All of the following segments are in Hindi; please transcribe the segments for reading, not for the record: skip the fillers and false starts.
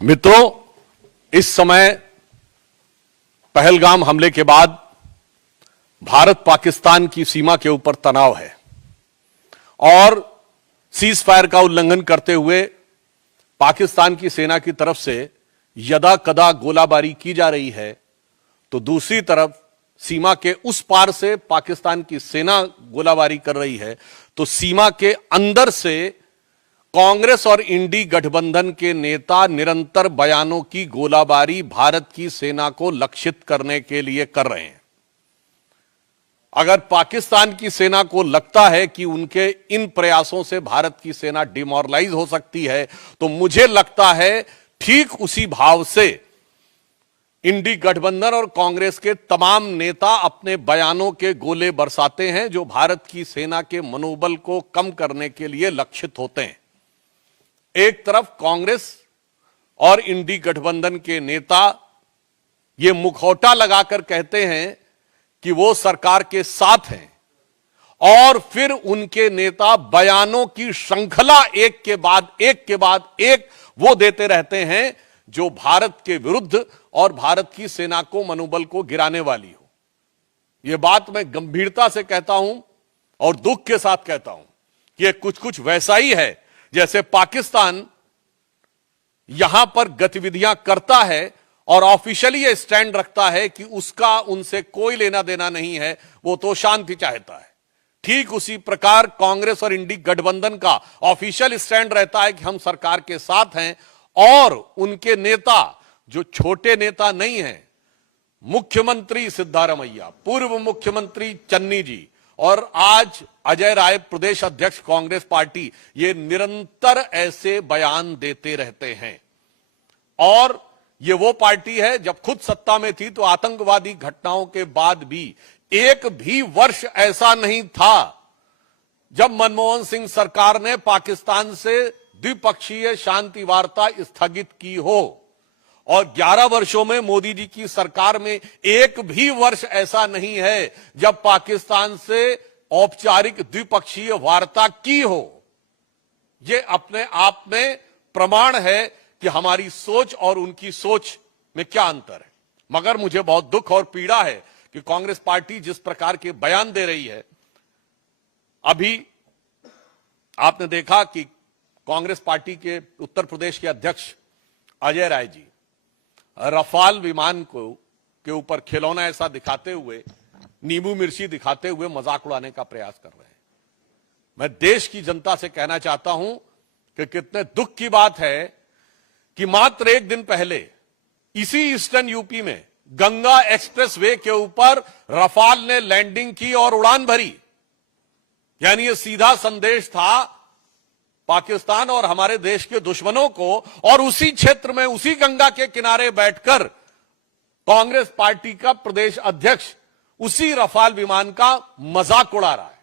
मित्रों, इस समय पहलगाम हमले के बाद भारत पाकिस्तान की सीमा के ऊपर तनाव है और सीज फायर का उल्लंघन करते हुए पाकिस्तान की सेना की तरफ से यदा कदा गोलाबारी की जा रही है, तो दूसरी तरफ सीमा के उस पार से पाकिस्तान की सेना गोलाबारी कर रही है, तो सीमा के अंदर से कांग्रेस और इंडी गठबंधन के नेता निरंतर बयानों की गोलाबारी भारत की सेना को लक्षित करने के लिए कर रहे हैं। अगर पाकिस्तान की सेना को लगता है कि उनके इन प्रयासों से भारत की सेना डिमोरलाइज हो सकती है, तो मुझे लगता है ठीक उसी भाव से इंडी गठबंधन और कांग्रेस के तमाम नेता अपने बयानों के गोले बरसाते हैं, जो भारत की सेना के मनोबल को कम करने के लिए लक्षित होते हैं। एक तरफ कांग्रेस और इंडी गठबंधन के नेता ये मुखौटा लगाकर कहते हैं कि वो सरकार के साथ हैं, और फिर उनके नेता बयानों की श्रृंखला एक के बाद एक वो देते रहते हैं जो भारत के विरुद्ध और भारत की सेना को मनोबल को गिराने वाली हो। यह बात मैं गंभीरता से कहता हूं और दुख के साथ कहता हूं कि यह कुछ वैसा ही है जैसे पाकिस्तान यहां पर गतिविधियां करता है और ऑफिशियली यह स्टैंड रखता है कि उसका उनसे कोई लेना देना नहीं है, वो तो शांति चाहता है। ठीक उसी प्रकार कांग्रेस और इंडी गठबंधन का ऑफिशियल स्टैंड रहता है कि हम सरकार के साथ हैं, और उनके नेता जो छोटे नेता नहीं हैं, मुख्यमंत्री सिद्धारमैया, पूर्व मुख्यमंत्री चन्नी जी और आज अजय राय प्रदेश अध्यक्ष कांग्रेस पार्टी, ये निरंतर ऐसे बयान देते रहते हैं। और ये वो पार्टी है जब खुद सत्ता में थी तो आतंकवादी घटनाओं के बाद भी एक भी वर्ष ऐसा नहीं था जब मनमोहन सिंह सरकार ने पाकिस्तान से द्विपक्षीय शांति वार्ता स्थगित की हो, और 11 वर्षों में मोदी जी की सरकार में एक भी वर्ष ऐसा नहीं है जब पाकिस्तान से औपचारिक द्विपक्षीय वार्ता की हो। यह अपने आप में प्रमाण है कि हमारी सोच और उनकी सोच में क्या अंतर है। मगर मुझे बहुत दुख और पीड़ा है कि कांग्रेस पार्टी जिस प्रकार के बयान दे रही है, अभी आपने देखा कि कांग्रेस पार्टी के उत्तर प्रदेश के अध्यक्ष अजय राय जी रफाल विमान को के ऊपर खिलौना ऐसा दिखाते हुए, नींबू मिर्ची दिखाते हुए मजाक उड़ाने का प्रयास कर रहे हैं। मैं देश की जनता से कहना चाहता हूं कि कितने दुख की बात है कि मात्र एक दिन पहले इसी ईस्टर्न यूपी में गंगा एक्सप्रेस वे के ऊपर रफाल ने लैंडिंग की और उड़ान भरी। यानी यह सीधा संदेश था पाकिस्तान और हमारे देश के दुश्मनों को, और उसी क्षेत्र में उसी गंगा के किनारे बैठकर कांग्रेस पार्टी का प्रदेश अध्यक्ष उसी रफाल विमान का मजाक उड़ा रहा है।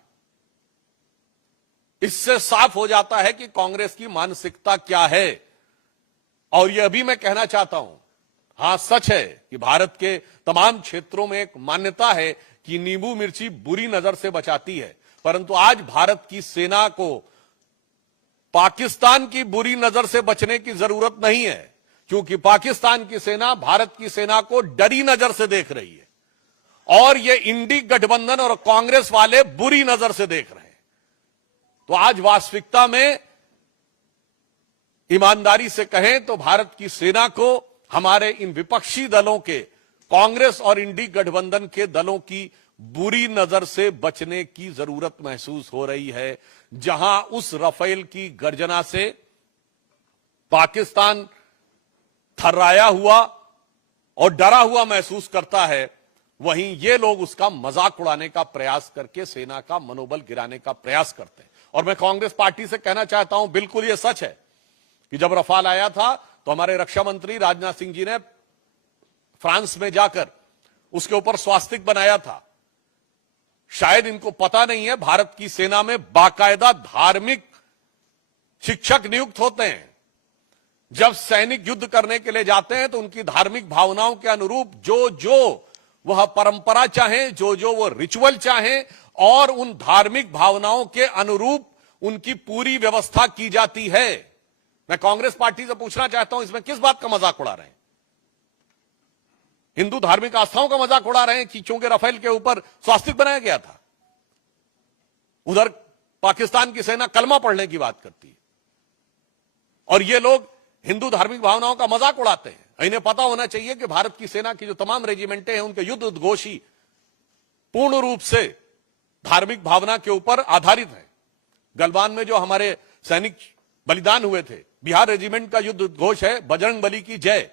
इससे साफ हो जाता है कि कांग्रेस की मानसिकता क्या है। और यह भी मैं कहना चाहता हूं, हां सच है कि भारत के तमाम क्षेत्रों में एक मान्यता है कि नींबू मिर्ची बुरी नजर से बचाती है, परंतु आज भारत की सेना को पाकिस्तान की बुरी नजर से बचने की जरूरत नहीं है, क्योंकि पाकिस्तान की सेना भारत की सेना को डरी नजर से देख रही है, और ये इंडी गठबंधन और कांग्रेस वाले बुरी नजर से देख रहे हैं। तो आज वास्तविकता में ईमानदारी से कहें तो भारत की सेना को हमारे इन विपक्षी दलों के, कांग्रेस और इंडी गठबंधन के दलों की बुरी नजर से बचने की जरूरत महसूस हो रही है। जहां उस रफेल की गर्जना से पाकिस्तान थर्राया हुआ और डरा हुआ महसूस करता है, वहीं ये लोग उसका मजाक उड़ाने का प्रयास करके सेना का मनोबल गिराने का प्रयास करते हैं। और मैं कांग्रेस पार्टी से कहना चाहता हूं, बिल्कुल यह सच है कि जब रफाल आया था तो हमारे रक्षा मंत्री राजनाथ सिंह जी ने फ्रांस में जाकर उसके ऊपर स्वास्तिक बनाया था। शायद इनको पता नहीं है, भारत की सेना में बाकायदा धार्मिक शिक्षक नियुक्त होते हैं। जब सैनिक युद्ध करने के लिए जाते हैं तो उनकी धार्मिक भावनाओं के अनुरूप जो वह परंपरा चाहे, जो वो रिचुअल चाहे, और उन धार्मिक भावनाओं के अनुरूप उनकी पूरी व्यवस्था की जाती है। मैं कांग्रेस पार्टी से पूछना चाहता हूं, इसमें किस बात का मजाक उड़ा रहे हैं? हिंदू धार्मिक आस्थाओं का मजाक उड़ा रहे हैं कि चूंकि राफेल के ऊपर स्वास्तिक बनाया गया था। उधर पाकिस्तान की सेना कलमा पढ़ने की बात करती है और ये लोग हिंदू धार्मिक भावनाओं का मजाक उड़ाते हैं। इन्हें पता होना चाहिए कि भारत की सेना की जो तमाम रेजिमेंटें हैं उनके युद्ध उद्घोष ही पूर्ण रूप से धार्मिक भावना के ऊपर आधारित है। गलवान में जो हमारे सैनिक बलिदान हुए थे, बिहार रेजिमेंट का युद्ध उद्घोष है बजरंग बली की जय।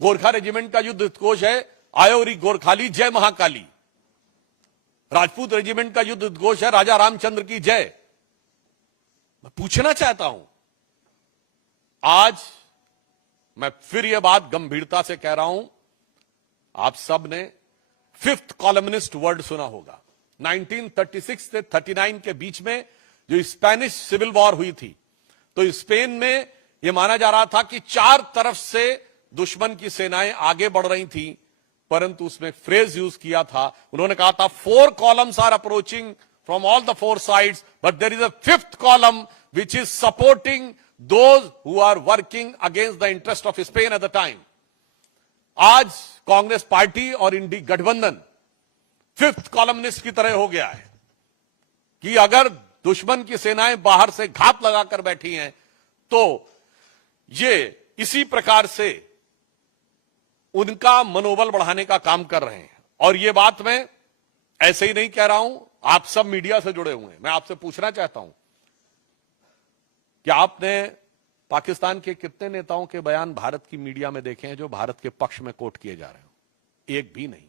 गोरखा रेजिमेंट का युद्ध उद्घोष है आयोरी गोरखाली जय महाकाली। राजपूत रेजिमेंट का युद्ध उद्घोष है राजा रामचंद्र की जय। मैं पूछना चाहता हूं, आज मैं फिर यह बात गंभीरता से कह रहा हूं, आप सब ने फिफ्थ कॉलमनिस्ट वर्ड सुना होगा। 1936 से 39 के बीच में जो स्पेनिश सिविल वॉर हुई थी, तो स्पेन में यह माना जा रहा था कि चार तरफ से दुश्मन की सेनाएं आगे बढ़ रही थी, परंतु उसमें फ्रेज यूज किया था, उन्होंने कहा था 4 columns are approaching from all the 4 sides, but there is a 5th column which is supporting those who are working against the interest of Spain at the time. आज कांग्रेस पार्टी और इंडी गठबंधन 5th columnist की तरह हो गया है कि अगर दुश्मन की सेनाएं बाहर से घात लगाकर बैठी हैं तो ये इसी प्रकार से उनका मनोबल बढ़ाने का काम कर रहे हैं। और ये बात मैं ऐसे ही नहीं कह रहा हूं, आप सब मीडिया से जुड़े हुए हैं। मैं आपसे पूछना चाहता हूं कि आपने पाकिस्तान के कितने नेताओं के बयान भारत की मीडिया में देखे हैं जो भारत के पक्ष में कोट किए जा रहे हो? एक भी नहीं।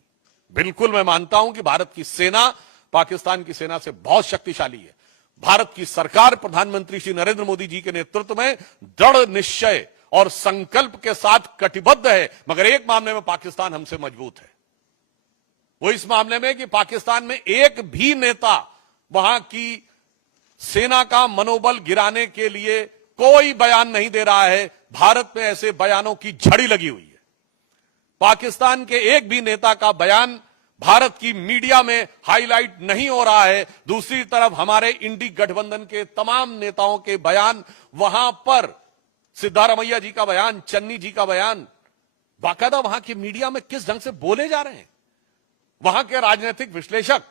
बिल्कुल मैं मानता हूं कि भारत की सेना पाकिस्तान की सेना से बहुत शक्तिशाली है। भारत की सरकार प्रधानमंत्री श्री नरेंद्र मोदी जी के नेतृत्व में दृढ़ निश्चय और संकल्प के साथ कटिबद्ध है, मगर एक मामले में पाकिस्तान हमसे मजबूत है। वो इस मामले में कि पाकिस्तान में एक भी नेता वहां की सेना का मनोबल गिराने के लिए कोई बयान नहीं दे रहा है। भारत में ऐसे बयानों की झड़ी लगी हुई है। पाकिस्तान के एक भी नेता का बयान भारत की मीडिया में हाईलाइट नहीं हो रहा है। दूसरी तरफ हमारे इंडी गठबंधन के तमाम नेताओं के बयान, वहां पर सिद्धारमैया जी का बयान, चन्नी जी का बयान, बाकायदा वहां की मीडिया में किस ढंग से बोले जा रहे हैं। वहां के राजनीतिक विश्लेषक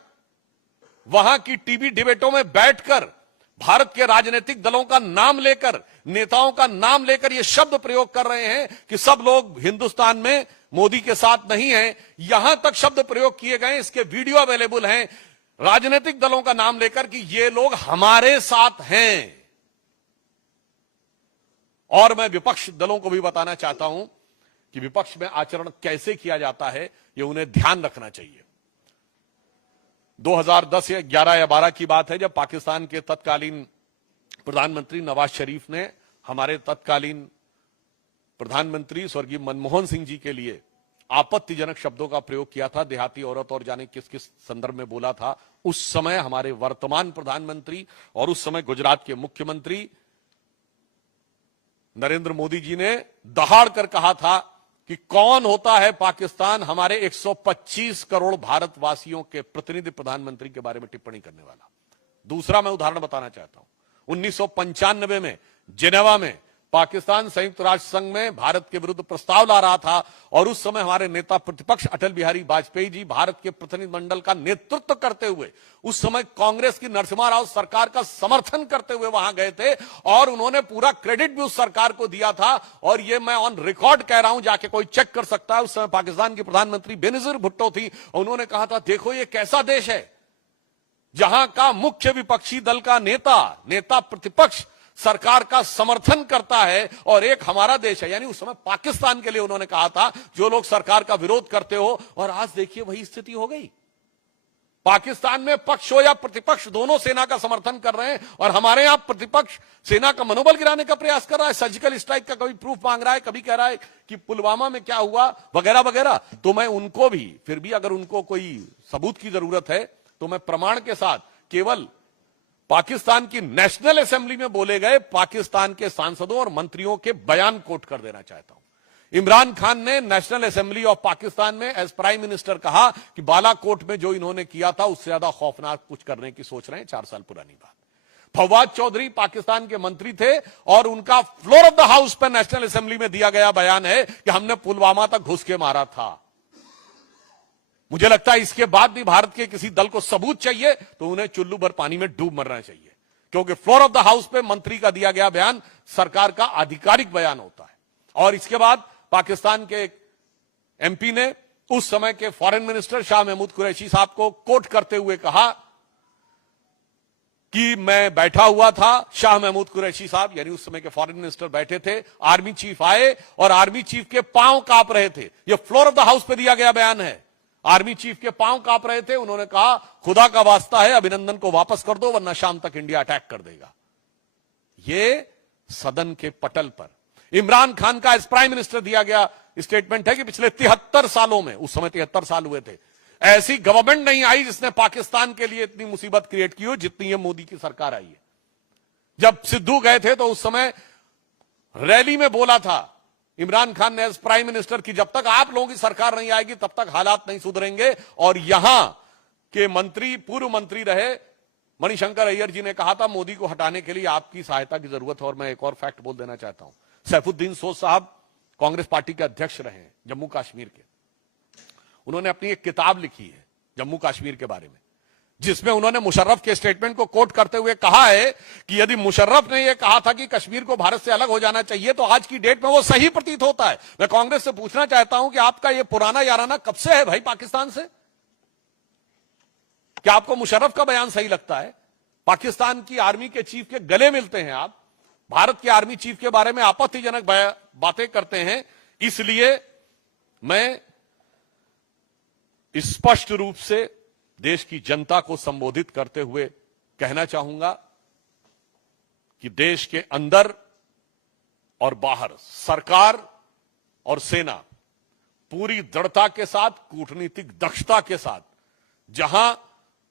वहां की टीवी डिबेटों में बैठकर भारत के राजनीतिक दलों का नाम लेकर, नेताओं का नाम लेकर यह शब्द प्रयोग कर रहे हैं कि सब लोग हिंदुस्तान में मोदी के साथ नहीं हैं। यहां तक शब्द प्रयोग किए गए, इसके वीडियो अवेलेबल हैं, राजनीतिक दलों का नाम लेकर कि ये लोग हमारे साथ हैं। और मैं विपक्ष दलों को भी बताना चाहता हूं कि विपक्ष में आचरण कैसे किया जाता है, यह उन्हें ध्यान रखना चाहिए। 2010 या 11 या 12 की बात है, जब पाकिस्तान के तत्कालीन प्रधानमंत्री नवाज शरीफ ने हमारे तत्कालीन प्रधानमंत्री स्वर्गीय मनमोहन सिंह जी के लिए आपत्तिजनक शब्दों का प्रयोग किया था, देहाती औरत और जाने किस किस संदर्भ में बोला था। उस समय हमारे वर्तमान प्रधानमंत्री और उस समय गुजरात के मुख्यमंत्री नरेंद्र मोदी जी ने दहाड़ कर कहा था कि कौन होता है पाकिस्तान हमारे 125 करोड़ भारतवासियों के प्रतिनिधि प्रधानमंत्री के बारे में टिप्पणी करने वाला। दूसरा मैं उदाहरण बताना चाहता हूं, 1995 में जिनेवा में पाकिस्तान संयुक्त राष्ट्र संघ में भारत के विरुद्ध प्रस्ताव ला रहा था और उस समय हमारे नेता प्रतिपक्ष अटल बिहारी वाजपेयी जी भारत के प्रतिनिधिमंडल का नेतृत्व करते हुए उस समय कांग्रेस की नरसिम्हा राव सरकार का समर्थन करते हुए वहां गए थे और उन्होंने पूरा क्रेडिट भी उस सरकार को दिया था। और ये मैं ऑन रिकॉर्ड कह रहा हूं, जाके कोई चेक कर सकता है। उस समय पाकिस्तान की प्रधानमंत्री बेनजीर भुट्टो थी और उन्होंने कहा था, देखो ये कैसा देश है जहां का मुख्य विपक्षी दल का नेता प्रतिपक्ष सरकार का समर्थन करता है और एक हमारा देश है। यानी उस समय पाकिस्तान के लिए उन्होंने कहा था जो लोग सरकार का विरोध करते हो, और आज देखिए वही स्थिति हो गई। पाकिस्तान में पक्ष हो या प्रतिपक्ष दोनों सेना का समर्थन कर रहे हैं और हमारे यहां प्रतिपक्ष सेना का मनोबल गिराने का प्रयास कर रहा है। सर्जिकल स्ट्राइक का कभी प्रूफ मांग रहा है, कभी कह रहा है कि पुलवामा में क्या हुआ वगैरह वगैरह। तो मैं उनको भी, फिर भी अगर उनको कोई सबूत की जरूरत है तो मैं प्रमाण के साथ केवल पाकिस्तान की नेशनल असेंबली में बोले गए पाकिस्तान के सांसदों और मंत्रियों के बयान कोट कर देना चाहता हूं। इमरान खान ने नेशनल असेंबली ऑफ पाकिस्तान में एज प्राइम मिनिस्टर कहा कि बालाकोट में जो इन्होंने किया था उससे ज्यादा खौफनाक कुछ करने की सोच रहे हैं, 4 साल पुरानी बात। फवाद चौधरी पाकिस्तान के मंत्री थे और उनका फ्लोर ऑफ द हाउस पर नेशनल असेंबली में दिया गया बयान है कि हमने पुलवामा तक घुस के मारा था। मुझे लगता है इसके बाद भी भारत के किसी दल को सबूत चाहिए तो उन्हें चुल्लू भर पानी में डूब मरना चाहिए, क्योंकि फ्लोर ऑफ द हाउस पे मंत्री का दिया गया बयान सरकार का आधिकारिक बयान होता है। और इसके बाद पाकिस्तान के एमपी ने उस समय के फॉरेन मिनिस्टर शाह महमूद कुरैशी साहब को कोट करते हुए कहा कि मैं बैठा हुआ था, शाह महमूद कुरैशी साहब यानी उस समय के फॉरेन मिनिस्टर बैठे थे, आर्मी चीफ आए और आर्मी चीफ के पांव कांप रहे थे। यह फ्लोर ऑफ द हाउस पे दिया गया बयान है। आर्मी चीफ के पांव कांप रहे थे, उन्होंने कहा खुदा का वास्ता है अभिनंदन को वापस कर दो वरना शाम तक इंडिया अटैक कर देगा। यह सदन के पटल पर इमरान खान का एज प्राइम मिनिस्टर दिया गया स्टेटमेंट है कि पिछले 73 सालों में, उस समय 73 साल हुए थे, ऐसी गवर्नमेंट नहीं आई जिसने पाकिस्तान के लिए इतनी मुसीबत क्रिएट की हो जितनी ये मोदी की सरकार आई है। जब सिद्धू गए थे तो उस समय रैली में बोला था इमरान खान ने एज प्राइम मिनिस्टर की जब तक आप लोगों की सरकार नहीं आएगी तब तक हालात नहीं सुधरेंगे। और यहां के मंत्री, पूर्व मंत्री रहे मणिशंकर अय्यर जी ने कहा था मोदी को हटाने के लिए आपकी सहायता की जरूरत है। और मैं एक और फैक्ट बोल देना चाहता हूं, सैफुद्दीन सोज साहब कांग्रेस पार्टी के अध्यक्ष रहे हैं जम्मू कश्मीर के। उन्होंने अपनी एक किताब लिखी है जम्मू कश्मीर के बारे में, जिसमें उन्होंने मुशर्रफ के स्टेटमेंट को कोट करते हुए कहा है कि यदि मुशर्रफ ने यह कहा था कि कश्मीर को भारत से अलग हो जाना चाहिए तो आज की डेट में वो सही प्रतीत होता है। मैं कांग्रेस से पूछना चाहता हूं कि आपका यह पुराना याराना कब से है भाई पाकिस्तान से? क्या आपको मुशर्रफ का बयान सही लगता है? पाकिस्तान की आर्मी के चीफ के गले मिलते हैं आप, भारत के आर्मी चीफ के बारे में आपत्तिजनक बातें करते हैं। इसलिए मैं स्पष्ट रूप से देश की जनता को संबोधित करते हुए कहना चाहूंगा कि देश के अंदर और बाहर सरकार और सेना पूरी दृढ़ता के साथ, कूटनीतिक दक्षता के साथ जहां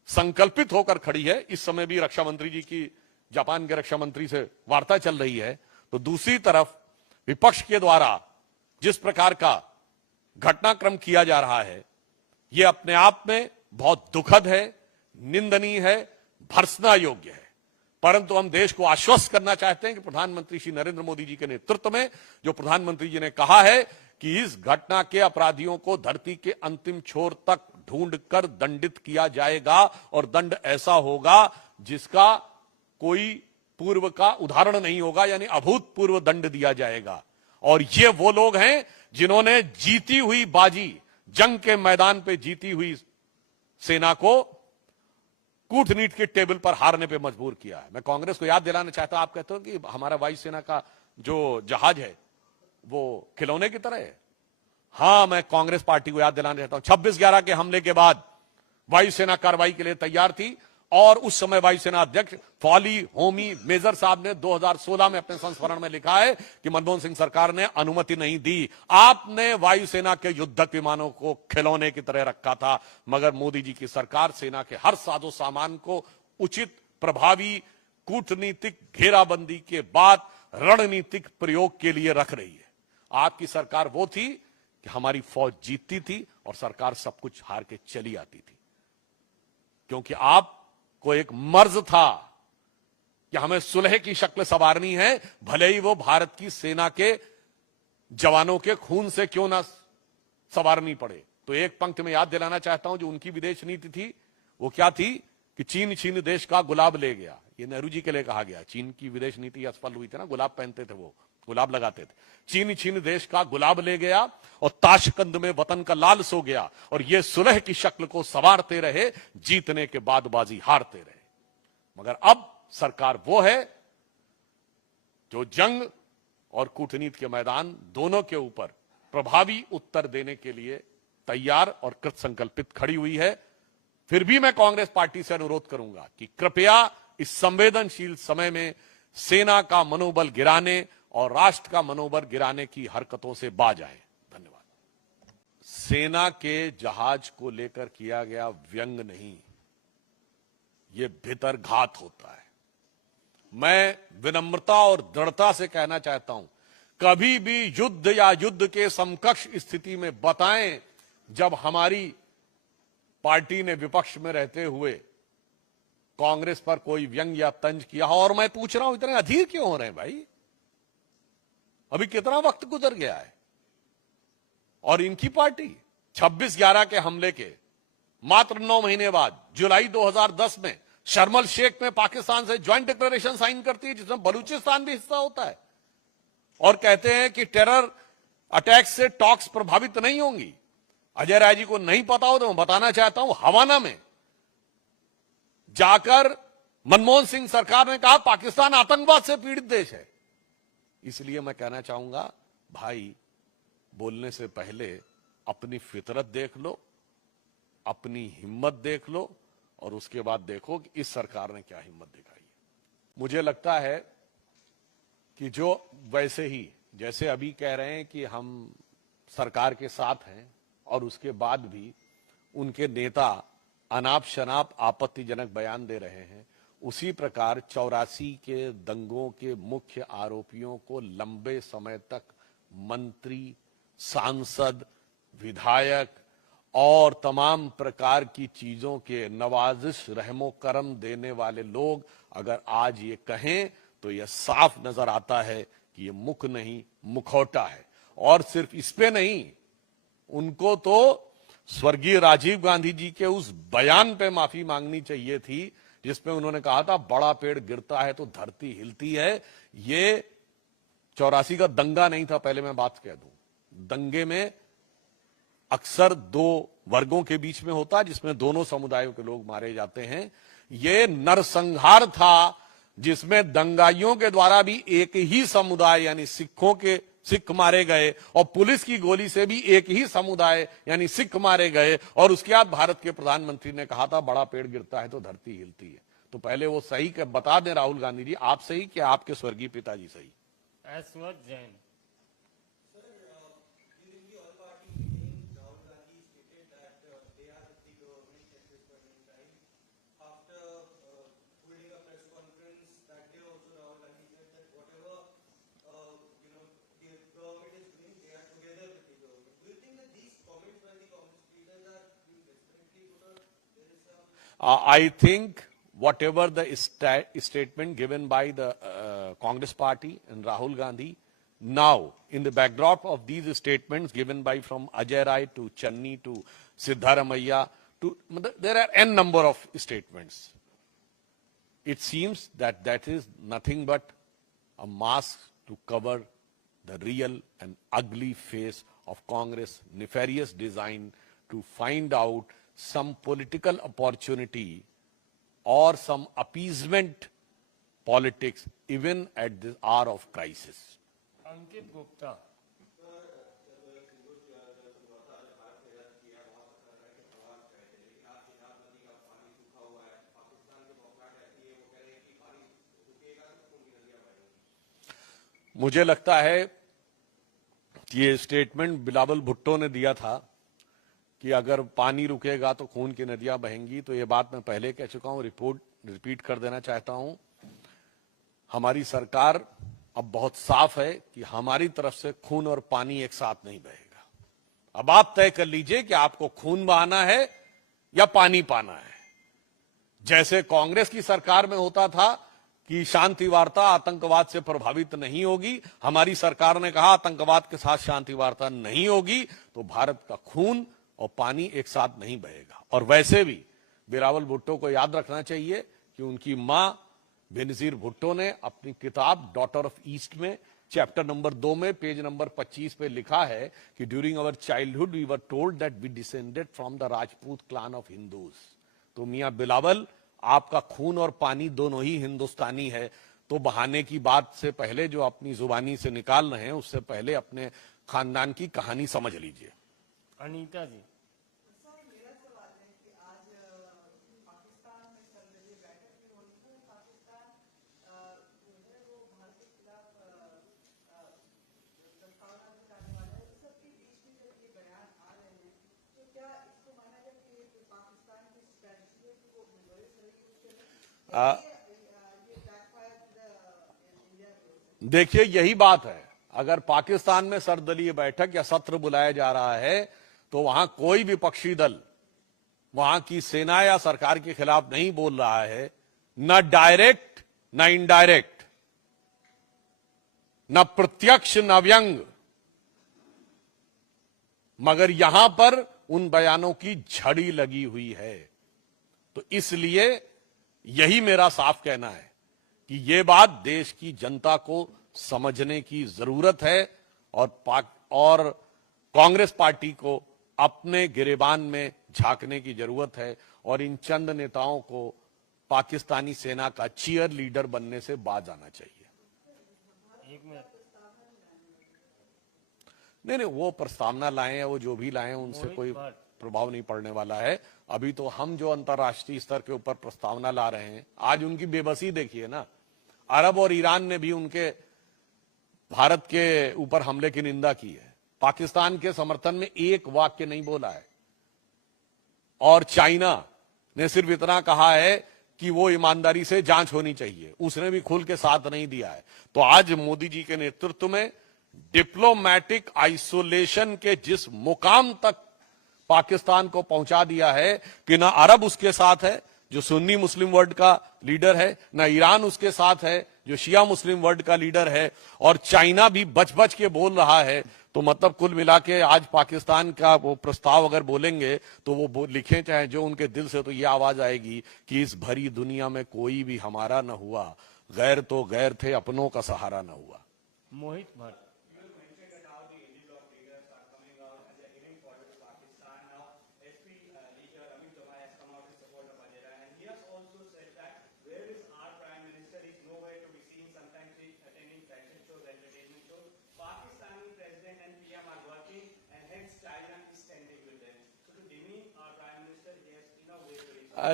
संकल्पित होकर खड़ी है। इस समय भी रक्षा मंत्री जी की जापान के रक्षा मंत्री से वार्ता चल रही है, तो दूसरी तरफ विपक्ष के द्वारा जिस प्रकार का घटनाक्रम किया जा रहा है यह अपने आप में बहुत दुखद है, निंदनीय है, भर्त्सना योग्य है। परंतु हम देश को आश्वस्त करना चाहते हैं कि प्रधानमंत्री श्री नरेंद्र मोदी जी के नेतृत्व में जो प्रधानमंत्री जी ने कहा है कि इस घटना के अपराधियों को धरती के अंतिम छोर तक ढूंढकर दंडित किया जाएगा और दंड ऐसा होगा जिसका कोई पूर्व का उदाहरण नहीं होगा, यानी अभूतपूर्व दंड दिया जाएगा। और ये वो लोग हैं जिन्होंने जीती हुई बाजी, जंग के मैदान पे जीती हुई सेना को कूटनीति के टेबल पर हारने पे मजबूर किया है। मैं कांग्रेस को याद दिलाना चाहता हूं, आप कहते हो कि हमारा वायुसेना का जो जहाज है वो खिलौने की तरह है। हां, मैं कांग्रेस पार्टी को याद दिलाना चाहता हूं 26/11 के हमले के बाद वायुसेना कार्रवाई के लिए तैयार थी और उस समय वायुसेना अध्यक्ष फॉली होमी मेजर साहब ने 2016 में अपने संस्मरण में लिखा है कि मनमोहन सिंह सरकार ने अनुमति नहीं दी, आपने वायुसेना के युद्धक विमानों को खिलौने की तरह रखा था। मगर मोदी जी की सरकार सेना के हर साजो सामान को उचित, प्रभावी कूटनीतिक घेराबंदी के बाद रणनीतिक प्रयोग के लिए रख रही है। आपकी सरकार वो थी कि हमारी फौज जीतती थी और सरकार सब कुछ हार के चली आती थी, क्योंकि आप को एक मर्ज था कि हमें सुलह की शक्ल संवारनी है, भले ही वो भारत की सेना के जवानों के खून से क्यों ना संवारनी पड़े। तो एक पंक्ति में याद दिलाना चाहता हूं जो उनकी विदेश नीति थी वो क्या थी कि चीन छीन देश का गुलाब ले गया। ये नेहरू जी के लिए कहा गया। चीन की विदेश नीति असफल हुई थी ना, गुलाब पहनते थे वो, गुलाब लगाते थे। चीन छीन देश का गुलाब ले गया और ताशकंद में वतन का लाल सो गया, और ये सुलह की शक्ल को संवारते रहे, जीतने के बाद बाजी हारते रहे। मगर अब सरकार वो है जो जंग और कूटनीति के मैदान दोनों के ऊपर प्रभावी उत्तर देने के लिए तैयार और कृत संकल्पित खड़ी हुई है। फिर भी मैं कांग्रेस पार्टी से अनुरोध करूंगा कि कृपया इस संवेदनशील समय में सेना का मनोबल गिराने और राष्ट्र का मनोबल गिराने की हरकतों से बाज आए। धन्यवाद। सेना के जहाज को लेकर किया गया व्यंग नहीं, ये भीतर घात होता है। मैं विनम्रता और दृढ़ता से कहना चाहता हूं, कभी भी युद्ध या युद्ध के समकक्ष स्थिति में बताएं जब हमारी पार्टी ने विपक्ष में रहते हुए कांग्रेस पर कोई व्यंग या तंज किया हो। और मैं पूछ रहा हूं इतने अधीर क्यों हो रहे हैं भाई? अभी कितना वक्त गुजर गया है और इनकी पार्टी 26/11 के हमले के मात्र 9 महीने बाद जुलाई 2010 में शर्मल शेख में पाकिस्तान से ज्वाइंट डिक्लेरेशन साइन करती है, जिसमें बलूचिस्तान भी हिस्सा होता है, और कहते हैं कि टेरर अटैक से टॉक्स प्रभावित नहीं होंगी। अजय राय जी को नहीं पता हो तो मैं बताना चाहता हूं, हवाना में जाकर मनमोहन सिंह सरकार ने कहा पाकिस्तान आतंकवाद से पीड़ित देश है। इसलिए मैं कहना चाहूंगा भाई, बोलने से पहले अपनी फितरत देख लो, अपनी हिम्मत देख लो, और उसके बाद देखो कि इस सरकार ने क्या हिम्मत दिखाई है। मुझे लगता है कि जो वैसे ही जैसे अभी कह रहे हैं कि हम सरकार के साथ हैं और उसके बाद भी उनके नेता अनाप शनाप आपत्तिजनक बयान दे रहे हैं, उसी प्रकार 84 के दंगों के मुख्य आरोपियों को लंबे समय तक मंत्री, सांसद, विधायक और तमाम प्रकार की चीजों के नवाजिश रहमो करम देने वाले लोग अगर आज ये कहें तो यह साफ नजर आता है कि ये मुख नहीं मुखौटा है। और सिर्फ इस पे नहीं, उनको तो स्वर्गीय राजीव गांधी जी के उस बयान पे माफी मांगनी चाहिए थी जिसमें उन्होंने कहा था बड़ा पेड़ गिरता है तो धरती हिलती है। ये 84 का दंगा नहीं था, पहले मैं बात कह दूं। दंगे में अक्सर दो वर्गों के बीच में होता है जिसमें दोनों समुदायों के लोग मारे जाते हैं। ये नरसंहार था जिसमें दंगाइयों के द्वारा भी एक ही समुदाय यानी सिख मारे गए, और पुलिस की गोली से भी एक ही समुदाय यानी सिख मारे गए। और उसके बाद भारत के प्रधानमंत्री ने कहा था बड़ा पेड़ गिरता है तो धरती हिलती है। तो पहले वो सही बता दें राहुल गांधी जी, आप सही कि आपके स्वर्गीय पिताजी सही? ऐश्वर्य Jain. I think whatever the statement given by the Congress party and Rahul Gandhi, now in the backdrop of these statements given by from Ajay Rai to Channi to Siddharamaiah, there are n number of statements. It seems that that is nothing but a mask to cover the real and ugly face of Congress' nefarious design to find out some political opportunity or some appeasement politics even at this hour of crisis. अंकित गुप्ता। मुझे लगता है कि ये स्टेटमेंट बिलावल भुट्टो ने दिया था कि अगर पानी रुकेगा तो खून की नदियां बहेंगी। तो ये बात मैं पहले कह चुका हूं, रिपीट कर देना चाहता हूं। हमारी सरकार अब बहुत साफ है कि हमारी तरफ से खून और पानी एक साथ नहीं बहेगा। अब आप तय कर लीजिए कि आपको खून बहाना है या पानी पाना है। जैसे कांग्रेस की सरकार में होता था कि शांति वार्ता आतंकवाद से प्रभावित नहीं होगी, हमारी सरकार ने कहा आतंकवाद के साथ शांति वार्ता नहीं होगी, तो भारत का खून और पानी एक साथ नहीं बहेगा। और वैसे भी बिलावल भुट्टो को याद रखना चाहिए कि उनकी मां बेनजीर भुट्टो ने अपनी किताब डॉटर ऑफ ईस्ट में चैप्टर नंबर 2 में पेज नंबर 25 पे लिखा है कि during our childhood we were told that we descended from the Rajput clan of Hindus. तो मियां बिलावल, आपका खून और पानी दोनों ही हिंदुस्तानी है। तो बहाने की बात से पहले जो अपनी जुबानी से निकाल रहे हैं उससे पहले अपने खानदान की कहानी समझ लीजिए। अनीता जी। देखिए, यही बात है। अगर पाकिस्तान में सर्वदलीय बैठक या सत्र बुलाया जा रहा है तो वहां कोई विपक्षी दल वहां की सेना या सरकार के खिलाफ नहीं बोल रहा है, न डायरेक्ट न इनडायरेक्ट, न प्रत्यक्ष न व्यंग, मगर यहां पर उन बयानों की झड़ी लगी हुई है। तो इसलिए यही मेरा साफ कहना है कि यह बात देश की जनता को समझने की जरूरत है और कांग्रेस पार्टी को अपने गिरेबान में झांकने की जरूरत है और इन चंद नेताओं को पाकिस्तानी सेना का चीयर लीडर बनने से बाज आना चाहिए। एक मिनट। नहीं, वो प्रस्तावना लाए हैं, वो जो भी लाए हैं उनसे कोई प्रभाव नहीं पड़ने वाला है। अभी तो हम जो अंतर्राष्ट्रीय स्तर के ऊपर प्रस्तावना ला रहे हैं, आज उनकी बेबसी देखिए ना। अरब और ईरान ने भी उनके भारत के ऊपर हमले की निंदा की है, पाकिस्तान के समर्थन में एक वाक्य नहीं बोला है। और चाइना ने सिर्फ इतना कहा है कि वो ईमानदारी से जांच होनी चाहिए, उसने भी खुल के साथ नहीं दिया है। तो आज मोदी जी के नेतृत्व में डिप्लोमैटिक आइसोलेशन के जिस मुकाम तक पाकिस्तान को पहुंचा दिया है कि ना अरब उसके साथ है जो सुन्नी मुस्लिम वर्ल्ड का लीडर है, ना ईरान उसके साथ है जो शिया मुस्लिम वर्ल्ड का लीडर है, और चाइना भी बच बच के बोल रहा है। तो मतलब कुल मिला के आज पाकिस्तान का वो प्रस्ताव अगर बोलेंगे तो वो लिखें चाहे जो उनके दिल से, तो ये आवाज आएगी कि इस भरी दुनिया में कोई भी हमारा न हुआ, गैर तो गैर थे, अपनों का सहारा न हुआ। मोहित Bhatt.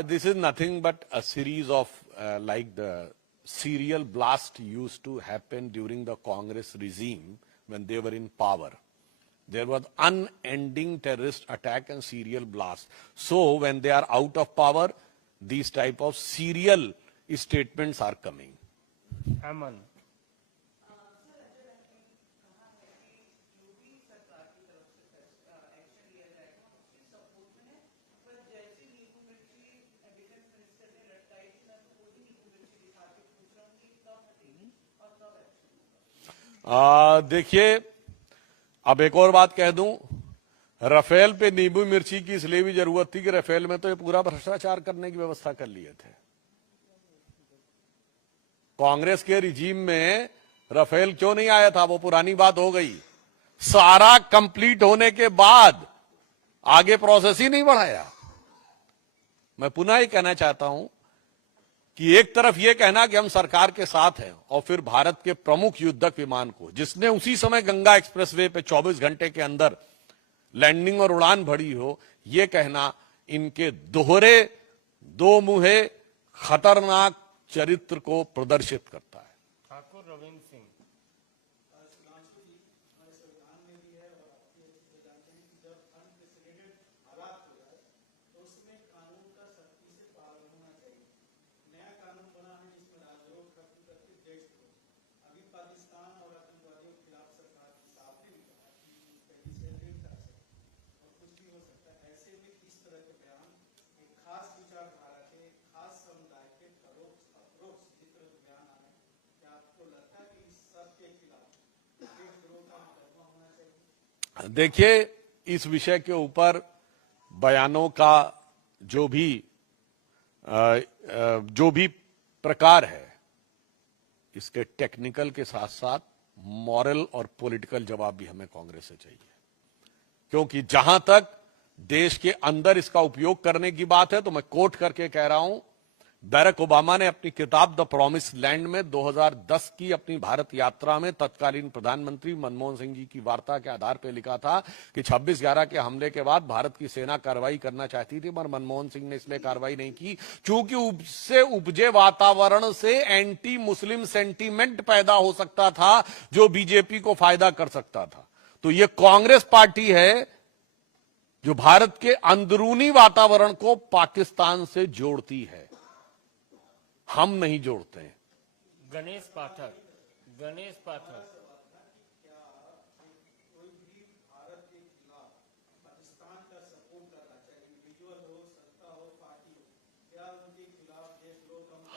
This is nothing but a series of like the serial blast used to happen during the Congress regime when they were in power. There was unending terrorist attack and serial blast. So when they are out of power, these type of serial statements are coming. अमन। देखिए, अब एक और बात कह दूं, राफेल पे नींबू मिर्ची की इसलिए भी जरूरत थी कि राफेल में तो ये पूरा भ्रष्टाचार करने की व्यवस्था कर लिए थे। कांग्रेस के रिजीम में राफेल क्यों नहीं आया था, वो पुरानी बात हो गई। सारा कंप्लीट होने के बाद आगे प्रोसेस ही नहीं बढ़ाया। मैं पुनः ये कहना चाहता हूं कि एक तरफ यह कहना कि हम सरकार के साथ हैं, और फिर भारत के प्रमुख युद्धक विमान को, जिसने उसी समय गंगा एक्सप्रेसवे पे 24 घंटे के अंदर लैंडिंग और उड़ान भरी हो, यह कहना इनके दोहरे दो मुहे खतरनाक चरित्र को प्रदर्शित करता है। ठाकुर रविंद्र सिंह। देखिए, इस विषय के ऊपर बयानों का जो भी प्रकार है, इसके टेक्निकल के साथ साथ मॉरल और पॉलिटिकल जवाब भी हमें कांग्रेस से चाहिए। क्योंकि जहां तक देश के अंदर इसका उपयोग करने की बात है, तो मैं कोट करके कह रहा हूं, बैरक ओबामा ने अपनी किताब द प्रॉमिस लैंड में 2010 की अपनी भारत यात्रा में तत्कालीन प्रधानमंत्री मनमोहन सिंह जी की वार्ता के आधार पर लिखा था कि 26/11 के हमले के बाद भारत की सेना कार्रवाई करना चाहती थी, पर मनमोहन सिंह ने इसलिए कार्रवाई नहीं की क्योंकि उससे उपजे वातावरण से एंटी मुस्लिम सेंटीमेंट पैदा हो सकता था जो बीजेपी को फायदा कर सकता था। तो यह कांग्रेस पार्टी है जो भारत के अंदरूनी वातावरण को पाकिस्तान से जोड़ती है, हम नहीं जोड़ते हैं। गणेश पाठक। गणेश पाठक।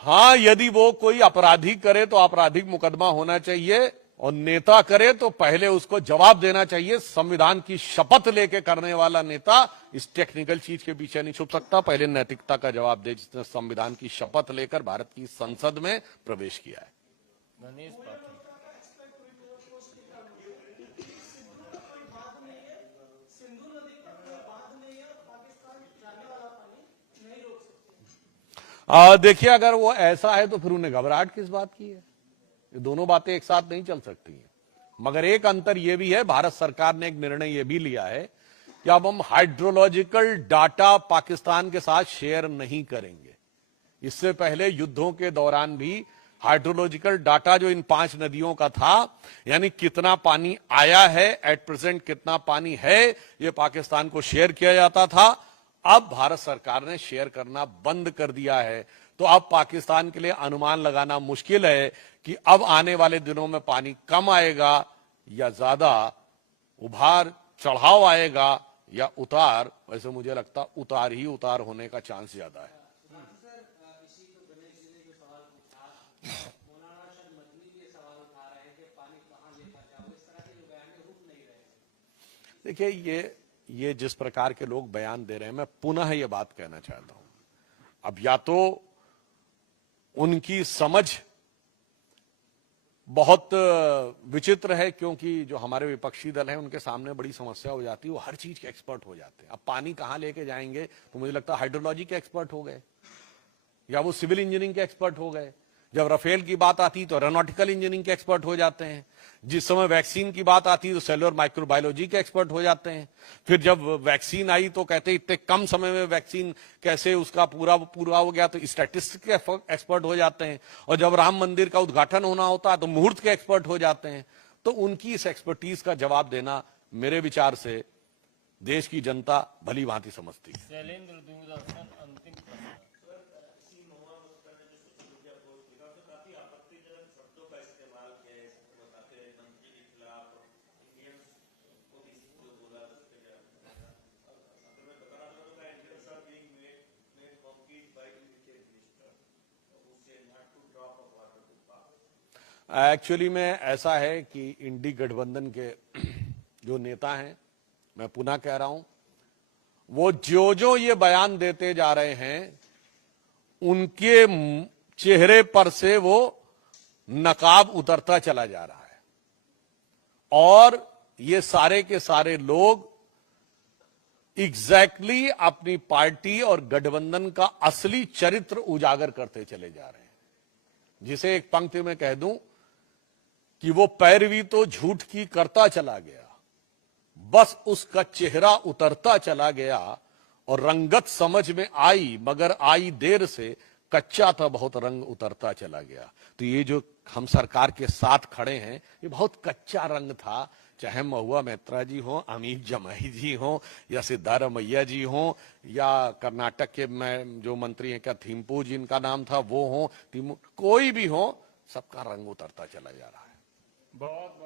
हाँ, यदि वो कोई आपराधिक करे तो आपराधिक मुकदमा होना चाहिए, और नेता करे तो पहले उसको जवाब देना चाहिए। संविधान की शपथ लेके करने वाला नेता इस टेक्निकल चीज के पीछे नहीं छुप सकता, पहले नैतिकता का जवाब दे, जिसने संविधान की शपथ लेकर भारत की संसद में प्रवेश किया है। गणेश पाठक। देखिए, अगर वो ऐसा है तो फिर उन्हें घबराहट किस बात की है? ये दोनों बातें एक साथ नहीं चल सकती हैं। मगर एक अंतर यह भी है, भारत सरकार ने एक निर्णय यह भी लिया है कि अब हम हाइड्रोलॉजिकल डाटा पाकिस्तान के साथ शेयर नहीं करेंगे। इससे पहले युद्धों के दौरान भी हाइड्रोलॉजिकल डाटा जो इन 5 नदियों का था, यानी कितना पानी आया है, एट प्रेजेंट कितना पानी है, यह पाकिस्तान को शेयर किया जाता था। अब भारत सरकार ने शेयर करना बंद कर दिया है, तो अब पाकिस्तान के लिए अनुमान लगाना मुश्किल है कि अब आने वाले दिनों में पानी कम आएगा या ज्यादा, उभार चढ़ाव आएगा या उतार। वैसे मुझे लगता उतार ही उतार होने का चांस ज्यादा है। देखिए, ये जिस प्रकार के लोग बयान दे रहे हैं, मैं पुनः ये बात कहना चाहता हूं, अब या तो उनकी समझ बहुत विचित्र है, क्योंकि जो हमारे विपक्षी दल हैं उनके सामने बड़ी समस्या हो जाती है, वो हर चीज के एक्सपर्ट हो जाते हैं। अब पानी कहां लेके जाएंगे तो मुझे लगता है हाइड्रोलॉजी के एक्सपर्ट हो गए, या वो सिविल इंजीनियरिंग के एक्सपर्ट हो गए। जब राफेल की बात आती तो एरोनॉटिकल इंजीनियरिंग के एक्सपर्ट हो जाते हैं। जिस समय वैक्सीन की बात आती तो सेलुलर माइक्रोबायोलॉजी के एक्सपर्ट हो जाते हैं। फिर जब वैक्सीन आई तो कहते इतने कम समय में वैक्सीन कैसे उसका पूरा हो गया, तो स्टैटिस्टिक्स के एक्सपर्ट हो जाते हैं। और जब राम मंदिर का उद्घाटन होना होता है तो मुहूर्त के एक्सपर्ट हो जाते हैं। तो उनकी इस एक्सपर्टीज का जवाब देना मेरे विचार से देश की जनता भली भांति समझती है। शैलेंद्र दूरदर्शन अंतिम प्रश्न। एक्चुअली में ऐसा है कि इंडी गठबंधन के जो नेता हैं, मैं पुनः कह रहा हूं, वो जो ये बयान देते जा रहे हैं, उनके चेहरे पर से वो नकाब उतरता चला जा रहा है, और ये सारे के सारे लोग एग्जैक्टली अपनी पार्टी और गठबंधन का असली चरित्र उजागर करते चले जा रहे हैं। जिसे एक पंक्ति में कह दूं कि वो पैरवी तो झूठ की करता चला गया, बस उसका चेहरा उतरता चला गया, और रंगत समझ में आई मगर आई देर से, कच्चा था बहुत रंग उतरता चला गया। तो ये जो हम सरकार के साथ खड़े हैं, ये बहुत कच्चा रंग था। चाहे महुआ मैत्रा जी हो, अमीर जमाई जी हो, या सिद्धारमैया जी हो, या कर्नाटक के जो मंत्री हैं, क्या थिम्पू जिनका नाम था वो हो, कोई भी हो, सबका रंग उतरता चला जा रहा है। बहुत